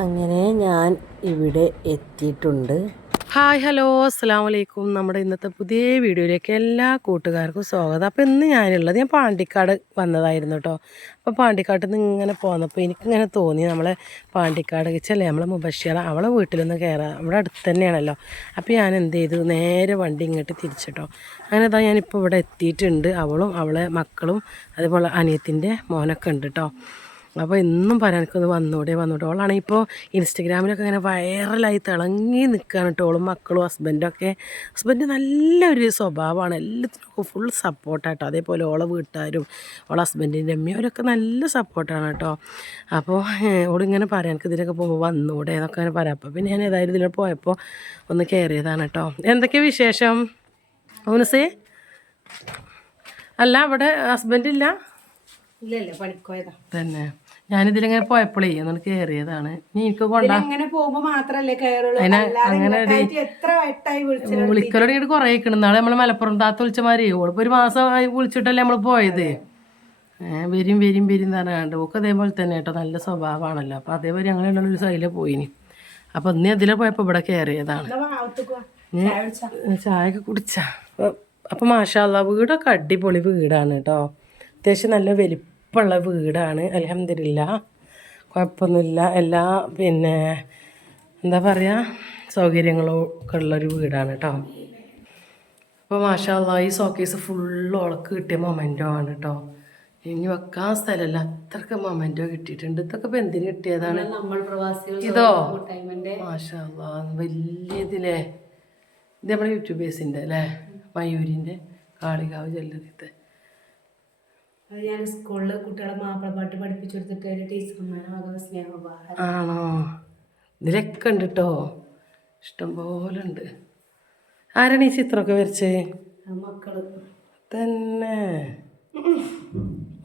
അങ്ങനെ ഞാൻ ഇവിടെ എത്തിയിട്ടുണ്ട്. ഹായ് ഹലോ അസ്സാം വലൈക്കും നമ്മുടെ ഇന്നത്തെ പുതിയ വീഡിയോയിലേക്ക് എല്ലാ കൂട്ടുകാർക്കും സ്വാഗതം. അപ്പോൾ ഇന്ന് ഞാനുള്ളത് ഞാൻ പാണ്ടിക്കാട് വന്നതായിരുന്നു കേട്ടോ അപ്പോൾ പാണ്ടിക്കാട്ടിൽ നിന്ന് ഇങ്ങനെ പോന്നപ്പോൾ എനിക്കിങ്ങനെ തോന്നി നമ്മളെ പാണ്ടിക്കാട് വെച്ചല്ലേ നമ്മളെ മുബഷിറ അവളെ വീട്ടിലൊന്ന് കയറാം അവിടെ അടുത്ത് തന്നെയാണല്ലോ. അപ്പോൾ ഞാൻ എന്ത് ചെയ്തു? നേരെ വണ്ടി ഇങ്ങോട്ട് തിരിച്ചിട്ടോ അങ്ങനെ ഇതാ ഞാനിപ്പോൾ ഇവിടെ എത്തിയിട്ടുണ്ട്. അവളും അവളെ മക്കളും അതുപോലെ അനിയത്തിന്റെ മോനൊക്കെ ഉണ്ട് കേട്ടോ അപ്പോൾ എന്നും പറയാൻ എനിക്കൊന്ന് വന്നൂടെ വന്നൂടെ. ഓളാണെങ്കിൽ ഇപ്പോൾ ഇൻസ്റ്റഗ്രാമിലൊക്കെ ഇങ്ങനെ വൈറലായി തിളങ്ങി നിൽക്കുകയാണ് കേട്ടോ ഓളും മക്കളും ഹസ്ബൻഡും ഒക്കെ. ഹസ്ബൻഡ് നല്ലൊരു സ്വഭാവമാണ്. എല്ലാത്തിനും ഫുൾ സപ്പോർട്ടാട്ടോ അതേപോലെ ഓളെ വീട്ടുകാരും ഓളെ ഹസ്ബൻഡിന്റെ അമ്മയും അവരൊക്കെ നല്ല സപ്പോർട്ടാണ് കേട്ടോ അപ്പോൾ ഓളിങ്ങനെ പറയാൻ എനിക്ക് ഇതിലൊക്കെ പോകുമ്പോൾ വന്നൂടെ എന്നൊക്കെ അങ്ങനെ പറയാം. അപ്പോൾ പിന്നെ ഞാൻ ഏതായാലും ഇതിൽ പോയപ്പോൾ ഒന്ന് കയറിയതാണ് കേട്ടോ എന്തൊക്കെ വിശേഷം? ഓനസേ അല്ല അവിടെ ഹസ്ബൻഡില്ല ഇല്ല? ഇല്ല പണിക്കോയതാ തന്നെ. ഞാനിതിലിങ്ങനെ പോയപ്പോഴേ ഒന്ന് കേറിയതാണ്. നീ എനിക്ക് കൊണ്ടാ അങ്ങനെ വിളിക്കലോടെ കുറേ കിട്ടും നാളെ നമ്മൾ മലപ്പുറം താത്ത വിളിച്ചമാരി ഓളിപ്പോ ഒരു മാസമായി വിളിച്ചിട്ടല്ലേ നമ്മൾ പോയത്. ഏഹ് വരും വരും വരും തന്നെ ഓക്ക് അതേപോലെ തന്നെ കേട്ടോ. നല്ല സ്വഭാവമാണല്ലോ അപ്പോൾ അതേപോലെ ഞങ്ങൾ ഒരു സൈഡിൽ പോയിനി. അപ്പൊ നീ അതിലെ പോയപ്പോൾ ഇവിടെ കയറിയതാണ് ചായ ഒക്കെ കുടിച്ചാ. അപ്പം മാഷാല്ല വീടൊക്കെ അടിപൊളി വീടാണ് കേട്ടോ. അത്യാവശ്യം നല്ല വലിപ്പമുള്ള വീടാണ്. അലഹമില്ല കുഴപ്പമൊന്നുമില്ല. എല്ലാ പിന്നെ എന്താ പറയുക സൗകര്യങ്ങളൊക്കെ ഉള്ളൊരു വീടാണ് കേട്ടോ അപ്പോൾ മാഷാല്ല ഈ സോക്കേസ് ഫുള്ള് ഉളക്ക് കിട്ടിയ മൊമെന്റോ ആണ് കേട്ടോ ഇനി വെക്കാൻ സ്ഥലമല്ല. അത്രയ്ക്ക് മൊമെന്റോ കിട്ടിയിട്ടുണ്ട്. ഇതൊക്കെ ഇപ്പം എന്തിനു കിട്ടിയതാണ്? ഇതോ? മാഷാല്ല വലിയ ഇതിലേ. ഇത് നമ്മുടെ യൂട്യൂബേഴ്സിന്റെ അല്ലേ? മയൂരിന്റെ കാളികാവ് ജല്ലറിയത്തെ അത് ഞാൻ സ്കൂളിൽ കുട്ടികളെ മാപ്പിളപ്പാട്ട് പഠിപ്പിച്ചു കൊടുത്തിട്ട് ഒരു ടീച്ചർമാരെ വക സ്നേഹോപഹാരം ആണോ? ഇതിലൊക്കെ ഉണ്ട് കേട്ടോ ഇഷ്ടംപോലെ ഉണ്ട് ആരാണ് ഈ ചിത്രമൊക്കെ വരച്ച്? മക്കൾ. തന്നെ.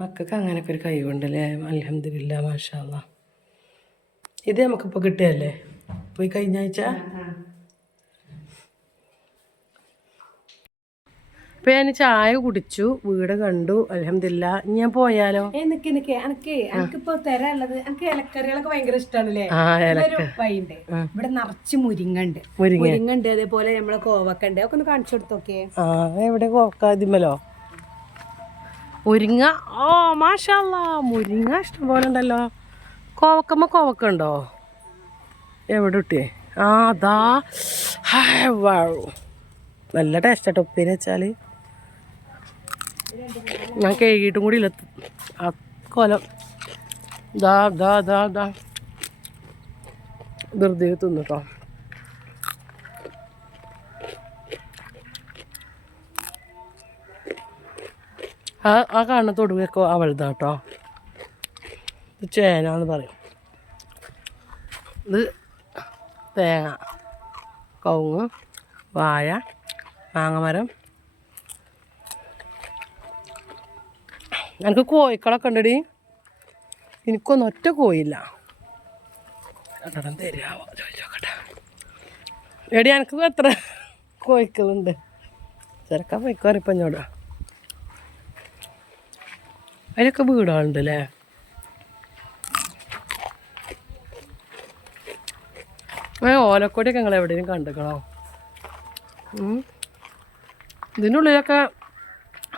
മക്കൾക്ക് അങ്ങനെയൊക്കെ ഒരു കഴിവുണ്ടല്ലേ? അലഹമില്ല മാഷാല്ല ഇത് നമുക്കിപ്പോൾ കിട്ടിയല്ലേ പോയി കഴിഞ്ഞ ആഴ്ച? ആ. ഇപ്പം ഞാൻ ചായ കുടിച്ചു വീട് കണ്ടു അലഹമില്ല ഞാൻ പോയാലോ? എനക്ക് എനിക്കിപ്പോ തരാനുള്ളത് എനിക്ക് ഇലക്കറികളൊക്കെ ഭയങ്കര ഇഷ്ടമാണല്ലേ ആ ഇതൊരു വഴിയുണ്ട് ഇവിടെ നിറച്ച് മുരിങ്ങണ്ട്. മുരിങ്ങ. മുരിങ്ങണ്ട് അതേപോലെ നമ്മളെ കോവക്കണ്ട്. ഒക്കെ ഒന്ന് കാണിച്ചു കൊടുത്തോക്കേ എവിടെ മുരിങ്ങ. ഓ മാഷല്ല മുരിങ്ങ ഇഷ്ടംപോലെ ഉണ്ടല്ലോ. കോവക്കമ്മ കോവക്ക ഉണ്ടോ? എവിടെ ഇട്ടി? ആ അതാ. വാഴു നല്ല ടേസ്റ്റ് കേട്ടോ ഉപ്പേരി വെച്ചാൽ ഞാൻ കഴുകിയിട്ടും കൂടി ഇല്ല. ആ കൊലം. ദാ ദാ ദാ ദാ. വെറുതെ തിന്നു കേട്ടോ ആ ആ കാണുന്ന തൊടുവൊക്കെ അവളുതാ കേട്ടോ ഇത് ചേനാന്ന് പറയും. ഇത് തേങ്ങ കവുങ്ങ് വാഴ മാങ്ങമരം എനിക്ക് കോഴിക്കളൊക്കെ ഉണ്ടടി എനിക്കൊന്നും ഒറ്റ കോയില്ല എടി എനിക്ക് എത്ര കോഴിക്കളുണ്ട്? ചെറുക്കാൻ പോയിക്കോറിപ്പം എന്നോട്. അതിലൊക്കെ വീടുകളുണ്ട് അല്ലേ ഓലക്കൊടിയൊക്കെ നിങ്ങൾ എവിടെയും കണ്ടുക്കണോ. ഇതിനുള്ളിലൊക്കെ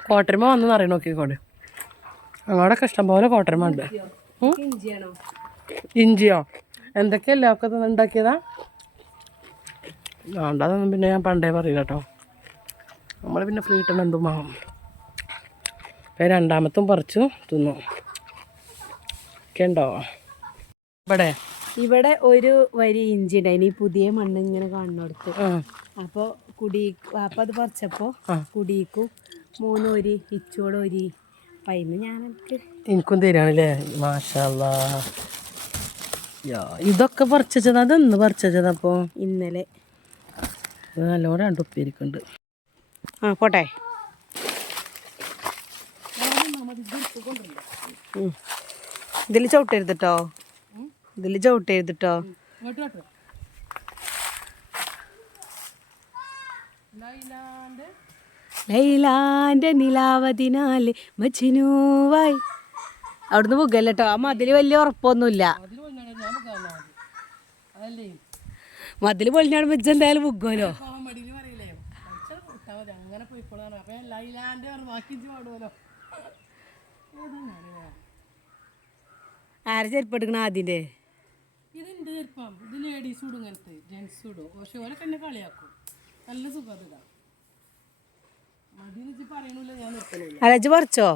കോട്ടരുമ വന്ന് നിറയെ നോക്കിക്കോടെ. ഞങ്ങളോടൊക്കെ ഇഷ്ടംപോലെ. ഇഞ്ചിയാണോ? ഇഞ്ചിയോ എന്തൊക്കെയല്ലേ ഒക്കെ ഉണ്ടാക്കിയതാ? വേണ്ടതൊന്നും പിന്നെ ഞാൻ പണ്ടേ പറയില്ല കേട്ടോ നമ്മൾ പിന്നെ ഫ്രീ ടൈം എന്തും വാങ്ങും. ഇപ്പം രണ്ടാമത്തും പറിച്ചു തിന്നു. ഒക്കെ ഉണ്ടോ? ഇവിടെ? ഇവിടെ ഒരു വരി ഇഞ്ചി ഉണ്ടായിന് ഈ പുതിയ മണ്ണ് ഇങ്ങനെ കാണുന്നിടത്ത്. അപ്പോൾ കുടി വാപ്പ അത് പറിച്ചപ്പോൾ. കുടിക്കും മൂന്ന് ഒരി ഇച്ചോട് ഒരി അപ്പം അതിന് ഞാൻ എനിക്ക് എനിക്കും തരാണല്ലേ മാഷാല്ലാ. യാ, ഇതൊക്കെ പറിച്ചത് അതെന്ന് പറിച്ചത് അപ്പോൾ ഇന്നലെ. നല്ലോണം രണ്ട് ഉപ്പേരിക്കുണ്ട്. ആ പോട്ടെ. ഇതിൽ ചവിട്ടെഴുതിട്ടോ കേട്ടോ ഇതിൽ ചവിട്ടരുത് കേട്ടോ ലൈലാന്റെ നിലാവതിനാല് മജ്നുവായി. അവിടുന്ന് പുകല്ലോ ആ മതിൽ വലിയ ഉറപ്പൊന്നുമില്ല. മതിൽ പൊളിഞ്ഞാണ് വെച്ച് എന്തായാലും ഏതാണ് ആരെ ചെരുപ്പ് എടുക്കണ ആദ്യന്റെ ഇതെന്റെ ചെരുപ്പം. ഇത് ലേഡീസ് ഇടും ഇങ്ങനത്തെ. ജെൻസ് ഇടും. പക്ഷെ ഓരൊക്കെ എന്നെ കളിയാക്കും. നല്ല സുഖം അത് അലച്ച് പറിച്ചോ?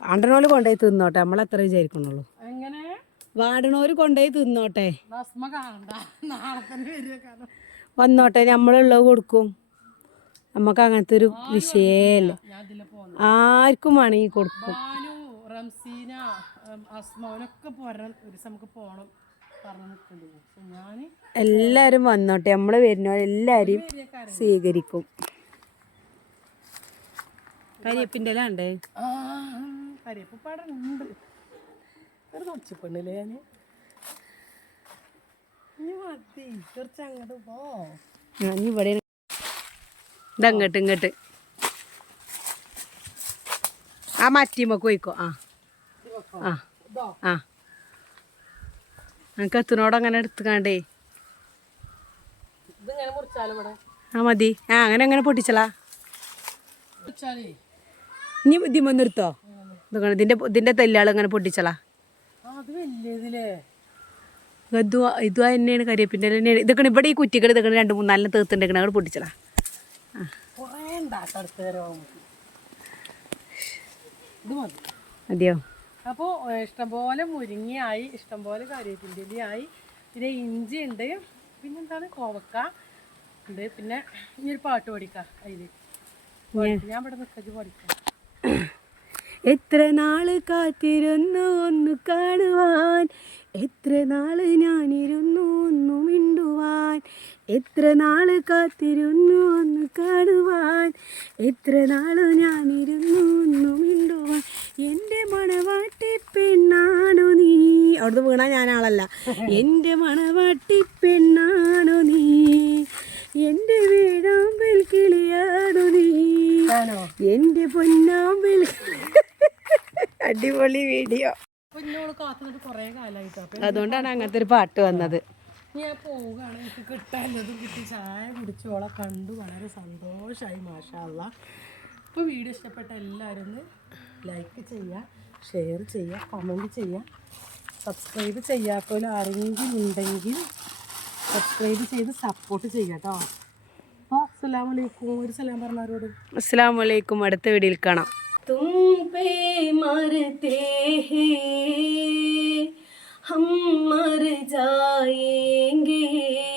ആണ്ടനോൽ കൊണ്ടുപോയി തിന്നോട്ടെ നമ്മളെത്ര വിചാരിക്കണുള്ളൂ എങ്ങനെ? വാടണോര് കൊണ്ടുപോയി തിന്നോട്ടെ. വന്നോട്ടെ നമ്മളുള്ളത് കൊടുക്കും. നമുക്ക് അങ്ങനത്തെ ഒരു വിഷയല്ല. ആർക്കും വേണമെങ്കിൽ കൊടുക്കും. എല്ലാരും റംസീന ഉം, അസ്മോനൊക്കെ പോരണം. ഒരു ദിവസം നമുക്ക് പോകണം പറഞ്ഞു നിൽക്കുന്നുണ്ട് ഞാൻ എല്ലാവരും വന്നോട്ടെ നമ്മൾ വരുന്നവരെല്ലാവരും സ്വീകരിക്കും. കരിയപ്പിന്റെ കരിയപ്പ് പാടുന്നുണ്ട് ഒരു കുറച്ച് പെണ്ണില്ലേ ഞാൻ ഇനി മതി. കുറച്ച് അങ്ങോട്ട് പോ. ഞാൻ ഇവിടെ ഇതങ്ങട്ട് ഇങ്ങോട്ട് ആ മറ്റിമക്ക് പോയിക്കോ ആ. ആ. ആ. നമുക്ക് എത്തിനോട് അങ്ങനെ എടുത്തുകാണ്ടേ ആ മതി. ആ അങ്ങനെ അങ്ങനെ പൊട്ടിച്ചലാ. ഇനി ഇതിമ നിർത്തോ? ഇതിന്റെ ഇതിന്റെ ഇതിന്റെ തെല്ലാൾ പൊട്ടിച്ചളാ ഇത് ഇത് തന്നെയാണ് കരിയപ്പിന്റെ തന്നെയാണ്. ഇതൊക്കെ ഇവിടെ ഈ കുറ്റികൾ ഇതൊക്കെ രണ്ട് മൂന്നാലും തീർത്തിണ്ടെങ്കിൽ അങ്ങോട്ട് പൊട്ടിച്ചളാ മതിയോ? അപ്പോൾ ഇഷ്ടംപോലെ മുരിങ്ങയായി ഇഷ്ടംപോലെ കരിയപ്പിന്റെ ആയി. പിന്നെ ഇഞ്ചി ഉണ്ട് പിന്നെന്താണ് കോവക്ക ഉണ്ട് പിന്നെ ഇനി ഒരു പാട്ട് പഠിക്കാം അതിൽ ഞാൻ ഇവിടെ നിൽക്കച്ച് പഠിക്കാം എത്ര നാൾ കാത്തിരുന്നു ഒന്ന് കാണുവാൻ? എത്ര നാൾ ഞാനിരുന്നു ഒന്ന് മിണ്ടുവാൻ? എത്ര നാൾ കാത്തിരുന്നു ഒന്ന് കാണുവാൻ? എത്ര നാൾ ഞാനിരുന്നു ഒന്ന് മിണ്ടുവാൻ? എന്റെ മണവാട്ടി പെണ്ണാണു നീ? അവിടുന്ന് വീണാ ഞാനാളല്ല. എന്റെ മണവാട്ടി പെണ്ണാണു നീ? എന്റെ വീടാമ്പൽ കിളിയാണു നീ? എന്റെ പൊന്നാമ്പിൽ അടിപൊളി വീഡിയോ. അതുകൊണ്ടാണ് അങ്ങനത്തെ ഒരു പാട്ട് വന്നത്. ഞാൻ പോവുകയാണ്. എനിക്ക് കിട്ടാനുള്ളതും കിട്ടി. ചായ കുടിച്ചോളെ കണ്ടു. വളരെ സന്തോഷമായി മാഷാല്ല ഇപ്പോൾ വീഡിയോ ഇഷ്ടപ്പെട്ട എല്ലാവരും ലൈക്ക് ചെയ്യുക ഷെയർ ചെയ്യുക കമന്റ് ചെയ്യുക സബ്സ്ക്രൈബ് ചെയ്യാത്തവരും ആരെങ്കിലും ഉണ്ടെങ്കിൽ സബ്സ്ക്രൈബ് ചെയ്ത് സപ്പോർട്ട് ചെയ്യുക കേട്ടോ അപ്പോൾ അസ്സാം അലൈക്കും. ഒരു സലാം പറഞ്ഞവരോട് അസ്സാം വലൈക്കും അടുത്ത വീഡിയോയിൽ കാണാം. तुम पे मरते हैं हम मर जाएँगे।